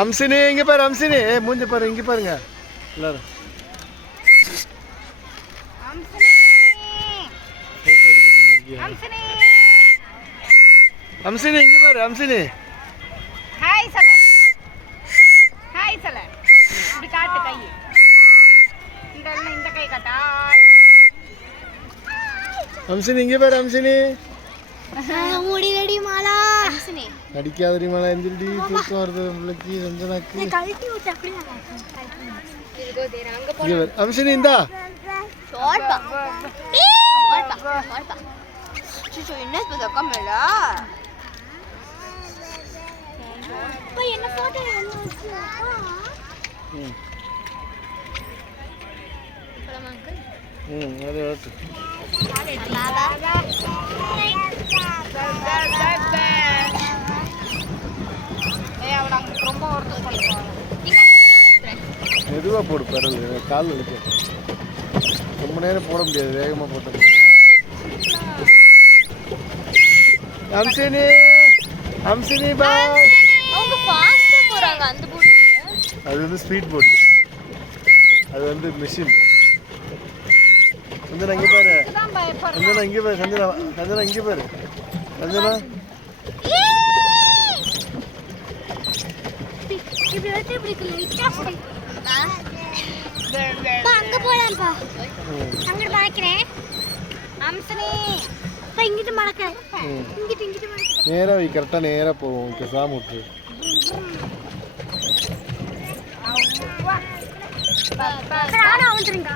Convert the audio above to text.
அம்சினி இங்க பாரு, அம்சினி மூஞ்சி பாரு, இங்க பாருங்க எல்லாரும். அம்சினி இங்க பாரு, அம்சினி ஹாய் சொல்ல, ஹாய் சொல்ல, இப்படி காட்டு கை, இந்த கை காட்டா. அம்சினி இங்க பாரு, அம்சினி முடியலடி மாலா. அடிக்காதடி மாலா, எந்திரடி, தூக்கம் வருது உங்களுக்கு. சஞ்சனாக்கு கழட்டி விட்டு அப்படியே அம்சினி இந்தா. என்ன கம்மல என்ன போட்டோ அது ஓட்டு. மெதுவாக போடு, பிறகு கால் வலிக்க. ரொம்ப நேரம் போட முடியாது, வேகமாக போட்டோம்னா. அம்சினி, அம்சினி பாய். அவங்க ஃபாஸ்டா போறாங்க அந்த போட்ல. அது வந்து ஸ்பீட் போட், அது வந்து மிஷின். சஞ்சனா இங்கே பாரு, சஞ்சனா இங்கே பாரு, சஞ்சனா, சஞ்சனா இங்கே பாரு, சஞ்சனா. இப்படி வந்து இப்படி லைட்டா பா அங்க போலாம்ப்பா. அங்க மடக்கிறேன் அம்சனே. பா இங்கிட்டு மடக்க, இங்கிட்டு மடக்க. நேரா வை, கரெக்டாக நேராக போவோம். பேசாம விட்டுரு. நானும் வந்துருங்க.